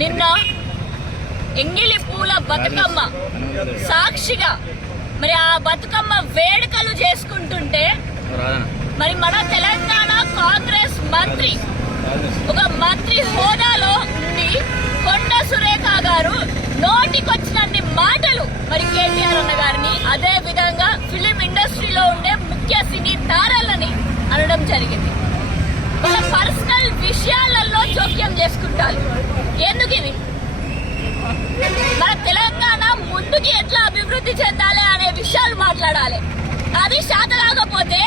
నిన్న ఎంగిలి పూల బతుకమ్మ సాక్షిగా మరి ఆ బతుకమ్మ వేడుకలు చేసుకుంటుంటే మరి మన తెలంగాణ కాంగ్రెస్ మంత్రి ఒక మంత్రి హోదాలో ఉండి కొండ సురేఖ గారు నోటికొచ్చినన్ని మాటలు మరి కేటీఆర్ అన్న గారిని అదే విధంగా ఫిలిం ఇండస్ట్రీలో ఉండే ముఖ్య సినీ తారలని అనడం జరిగింది. వాళ్ళ పర్సనల్ విషయాలలో జోక్యం చేసుకుంటారు. ఎందుకు ఇది మన తెలంగాణ ముందుకి ఎట్లా అభివృద్ధి చెందాలి అనే విషయాలు మాట్లాడాలి. అది శాత కాకపోతే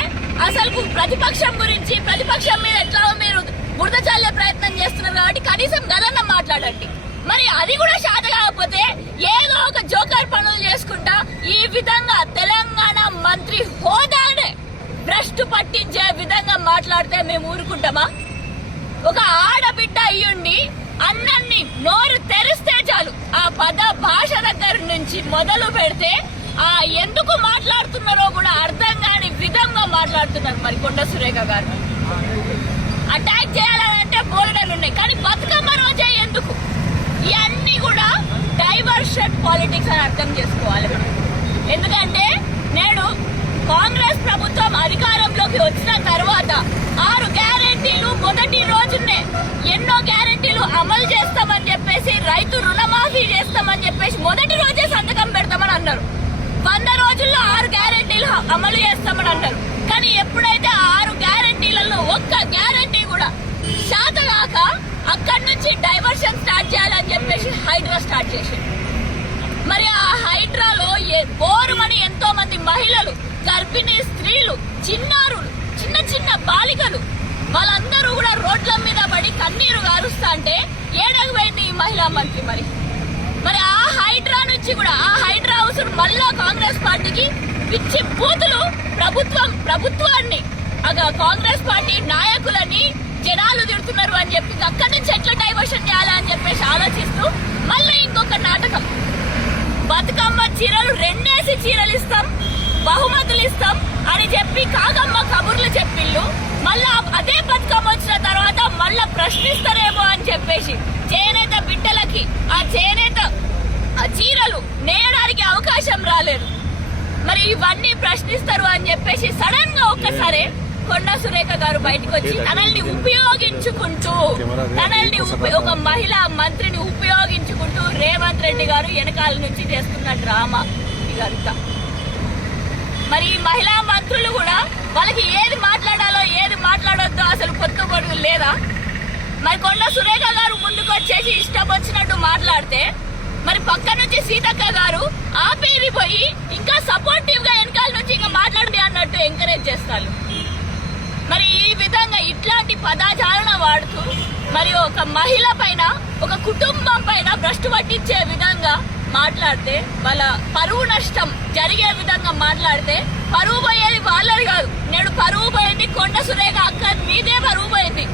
అసలు ప్రతిపక్షం గురించి ప్రతిపక్షం మీద ఎట్లా మీరు బురద చల్లే ప్రయత్నం చేస్తున్నారు కాబట్టి కనీసం గదన్న మాట్లాడండి. మరి అది కూడా శాత కాకపోతే ఏదో ఒక జోకర్ పనులు చేసుకుంటా ఈ విధంగా తెలంగాణ మంత్రి హోదానే భ్రష్టు పట్టించే విధంగా మాట్లాడితే మేము ఊరుకుంటామా? ఒక ఆడబిడ్డ అయ్యుండి అన్నన్ని నోరు తెరిస్తే చాలు. ఆ పద భాష దగ్గర నుంచి మొదలు పెడితే ఆ ఎందుకు మాట్లాడుతున్నారో కూడా అర్థం కాని విధంగా మాట్లాడుతున్నారు మరి కొండ సురేఖ గారు. అటాక్ చేయాలంటే బోర్డర్లు ఉన్నాయి. కానీ బతుకమ్మ రోజే ఎందుకు? ఇవన్నీ కూడా డైవర్షన్ పాలిటిక్స్ అని అర్థం చేసుకోవాలి మనం. ఎందుకంటే నేడు కాంగ్రెస్ ప్రభుత్వం అధికారంలోకి వచ్చిన తర్వాత ఆరు మొదటి రోజునే ఎన్నో గ్యారెంటీలు అమలు చేస్తామని చెప్పేసి రైతు రుణమాఫీ చేస్తామని చెప్పేసి మొదటి రోజే సంతకం పెడతామని అన్నారు. వంద రోజుల్లో ఆరు గ్యారెంటీలు అమలు చేస్తామని అన్నారు. కానీ ఎప్పుడైతే ఆరు గ్యారెంటీలలో ఒక్క గ్యారెంటీ కూడా శాతగాక అక్కడి నుంచి డైవర్షన్ స్టార్ట్ చేయాలని చెప్పేసి హైడ్రా స్టార్ట్ చేసింది. మరి ఆ హైడ్రాలో ఏ- బోరుమని ఎంతో మంది మహిళలు గర్భిణీ స్త్రీలు చిన్నారులు చిన్న చిన్న బాలికలు వాళ్ళందరూ కూడా రోడ్ల మీద పడి కన్నీరు గారుస్తా అంటే ఏడకు పోయింది ఈ మహిళా మంత్రి మరి. మరి ఆ హైడ్రా నుంచి కూడా ఆ హైడ్రా హౌస్ మళ్ళా కాంగ్రెస్ పార్టీకి పిచ్చి బూతులు ప్రభుత్వం ప్రభుత్వాన్ని కాంగ్రెస్ పార్టీ నాయకులని జనాలు తిడుతున్నారు అని చెప్పి అక్కడి నుంచి ఎట్లా డైవర్షన్ చేయాలని అని చెప్పేసి ఆలోచిస్తూ మళ్ళీ ఇంకొక నాటకం. బతుకమ్మ చీరలు రెండేసి చీరలు ఇస్తారు బహుమతులు ఇస్తాం అని చెప్పి కాగమ్మ కబుర్లు చెప్పిళ్ళు మళ్ళా అదే బతుకమ్మ వచ్చిన తర్వాత మళ్ళా ప్రశ్నిస్తారేమో అని చేనేత బిడ్డలకి ఆ చేనేత ఆ చీరలు నేయడానికి అవకాశం రాలేదు. మరి ఇవన్నీ ప్రశ్నిస్తారు అని చెప్పేసి సడన్గా ఒక్కసారి కొండ సురేఖ గారు బయటకు వచ్చి తనల్ని ఉపయోగించుకుంటూ తనల్ని ఒక మహిళా మంత్రిని ఉపయోగించుకుంటూ రేవంత్ రెడ్డి గారు వెనకాల నుంచి చేస్తున్న డ్రామా ఇదంతా. మరి ఈ మహిళా మంత్రులు కూడా వాళ్ళకి ఏది మాట్లాడాలో ఏది మాట్లాడొద్దో అసలు కొత్త కొడుకు లేదా? మరి కొండ సురేఖ గారు ముందుకు వచ్చేసి ఇష్టం వచ్చినట్టు మాట్లాడితే మరి పక్క నుంచి సీతక్క గారు ఆపేరిపోయి ఇంకా సపోర్టివ్గా వెనకాల నుంచి ఇంకా మాట్లాడి అన్నట్టు ఎంకరేజ్ చేస్తారు. మరి ఈ విధంగా ఇట్లాంటి పదాచారణ వాడుతూ మరి ఒక మహిళ పైన ఒక కుటుంబం పైన భ్రష్టు పట్టించే విధంగా మాట్లాడితే వాళ్ళ పరువు నష్టం జరిగే విధంగా మాట్లాడితే పరువు పోయేది వాళ్ళది కాదు. నేడు పరువు పోయింది కొండ సురేఖ అక్క మీదే పరువు పోయింది.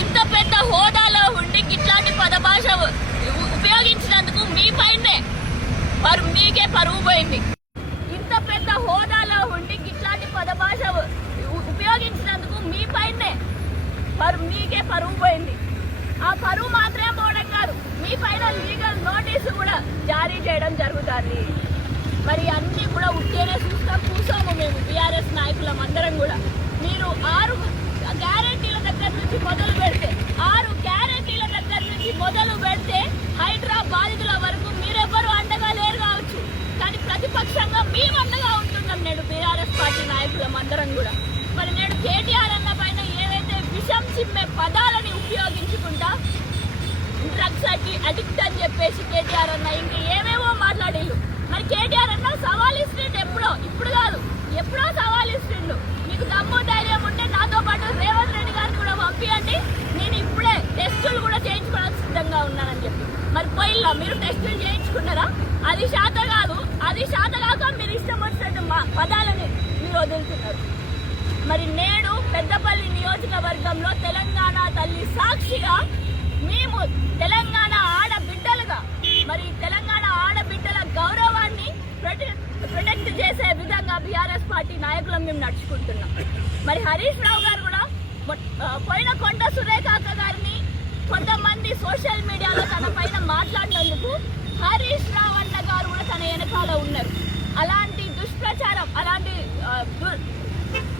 ఇంత పెద్ద హోదాలో ఉండి ఇట్లాంటి పద భాష ఉపయోగించినందుకు మీ పైనే. పరు మీకే పరువు పోయింది. ఇంత పెద్ద హోదాలో ఉండి ఇట్లాంటి పద భాష ఉపయోగించినందుకు మీ పైనే. పరు మీకే పరువు పోయింది. ఆ పరువు మాత్రమే పోవడం కాదు మీ పైన లీగల్ నోటీసు కూడా జారీ చేయడం జరుగుతుంది. మరి అన్నీ కూడా ఉట్టేనే చూస్తాం కూర్చోము మేము బీఆర్ఎస్ నాయకులం అందరం కూడా. మీరు ఆరు గ్యారెంటీ దగ్గర నుంచి మొదలు పెడితే ఆరు గ్యారెంటీల దగ్గర నుంచి మొదలు పెడితే హైడ్రా బాధితుల వరకు మీరెవ్వరు అండగా లేరు కావచ్చు కానీ ప్రతిపక్షంగా మేము అండగా ఉంటున్నాం నేడు బీఆర్ఎస్ పార్టీ నాయకులం అందరం కూడా మరి నేడు కేటీఆర్ అన్న పైన ఏవైతే విషం చిమ్మే పదాలని ఉపయోగించుకుంటా డ్రగ్స్ అకి అడిక్ట్ అని చెప్పేసి కేటీఆర్ అన్న ఇంకా ఏమేమో మాట్లాడిల్లు మరి కేటీఆర్ అన్న సవాల్ ఇస్తుండే ఎప్పుడో? ఇప్పుడు కాదు. ఎప్పుడో సవాల్ ఇస్తుండు. మీకు దమ్ము ధైర్యం ఉంటే నాతో పాటు రేవంత్ రెడ్డి గారిని కూడా పంపించండి నేను ఇప్పుడే టెస్టులు కూడా చేయించుకోవడానికి సిద్ధంగా ఉన్నానని చెప్పి. మరి పోయిల్లా మీరు టెస్టులు చేయించుకున్నారా? అది శాత కాదు. అది శాత కాక మీరు ఇష్టం వచ్చినట్టు మా పదాలని మీరు వదులుతున్నారు. మరి నేడు పెద్దపల్లి నియోజకవర్గంలో తెలంగాణ తల్లి సాక్షిగా మేము తెలంగాణ ఆడబిడ్డలుగా మరి తెలంగాణ ఆడబిడ్డల గౌరవాన్ని ప్రొటెక్ట్ చేసే విధంగా బీఆర్ఎస్ పార్టీ నాయకులం మేము నడుచుకుంటున్నాం. మరి హరీష్ రావు గారు కూడా పోయిన కొండ సురేఖ గారిని కొంతమంది సోషల్ మీడియాలో తన పైన మాట్లాడినందుకు హరీష్ రావు అన్న గారు కూడా తన వెనకాల ఉన్నారు అలాంటి దుష్ప్రచారం అలాంటి ఆ, దు-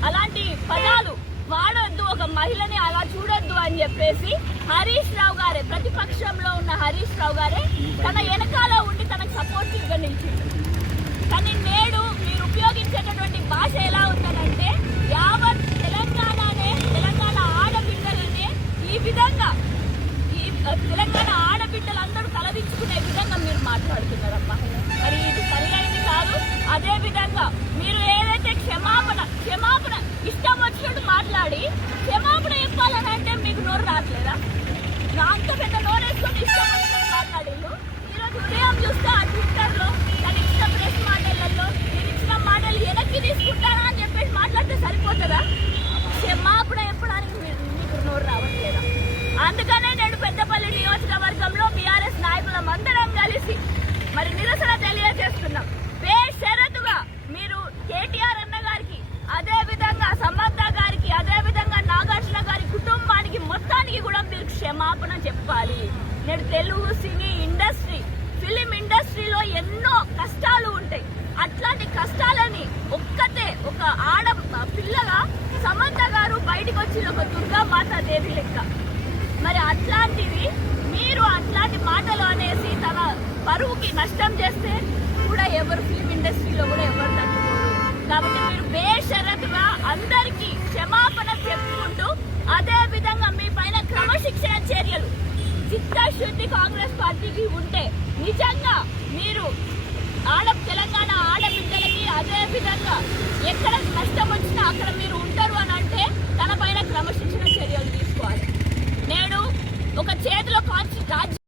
అలాంటి పదాలు వాడొద్దు ఒక మహిళని అలా చూడొద్దు అని చెప్పేసి హరీష్ రావు గారే ప్రతిపక్షంలో ఉన్న హరీష్ రావు గారే తన వెనకాల ఉండి తనకు సపోర్ట్గా కానీ నేడు మీరు ఉపయోగించేటటువంటి భాష ఎలా ఉందనంటే యావత్ తెలంగాణనే తెలంగాణ ఆడబిడ్డలనే ఈ విధంగా ఈ తెలంగాణ ఆడబిడ్డలందరూ తలదించుకునే విధంగా మీరు మాట్లాడుతున్నారమ్మా. ఇష్టం మాట్లాడి క్షమాపణ చెప్పాలని అంటే మీకు నోరు రావట్లేదా? నా అంత పెద్ద నోరు వేసుకొని ఇష్టం మాట్లాడిండు ఈరోజు ఉదయం చూస్తే ఆ ట్విట్టర్లో తను ఇచ్చిన ప్రెస్ మాటలలో నేను ఇచ్చిన మాటలు వెనక్కి తీసుకుంటానా అని చెప్పేసి మాట్లాడితే సరిపోతుందా? క్షమాపణ చెప్పడానికి మీరు మీకు నోరు రావట్లేదా? అందుకని నేను పెద్దపల్లి నియోజకవర్గంలో బీఆర్ఎస్ నాయకులం అందరం కలిసి మరి నిరసన తెలియజేస్తున్నాం బేషరతుగా మీరు కేటీఆర్ అన్న గారికి అదే విధంగా సమంత గారికి అదే విధంగా నాగార్జున గారి కుటుంబానికి మొత్తానికి కూడా మీరు క్షమాపణ చెప్పాలి. నేను తెలుగు సినీ ఇండస్ట్రీ ఫిలిం ఇండస్ట్రీలో ఎన్నో కష్టాలు ఉంటాయి. అట్లాంటి కష్టాలని ఒక్కతే ఒక ఆడ పిల్లగా సమంత గారు బయటకు వచ్చిన ఒక దుర్గా మాత దేవి లెక్క. మరి అట్లాంటివి మీరు అట్లాంటి మాటలు అనేసి తన పరువుకి నష్టం చేస్తే కూడా ఎవరు ఫిలిం ఇండస్ట్రీలో కూడా ఎవరు తట్టుకోరు. కాబట్టి మీరు బేషరతుగా అందరికీ క్షమాపణ చెప్పుకుంటూ అదే విధంగా మీ పైన క్రమశిక్షణ చర్యలు. చిత్తశుద్ధి కాంగ్రెస్ పార్టీకి ఉంటే నిజంగా మీరు ఆడ తెలంగాణ ఆడబిడ్డలకి అదే విధంగా ఎక్కడ నష్టం వచ్చినా అక్కడ మీరు ఉంటారు అని అంటే తన పైన క్రమశిక్షణ చర్యలు తీసుకోవాలి. నేను ఒక చేతిలో కాంచి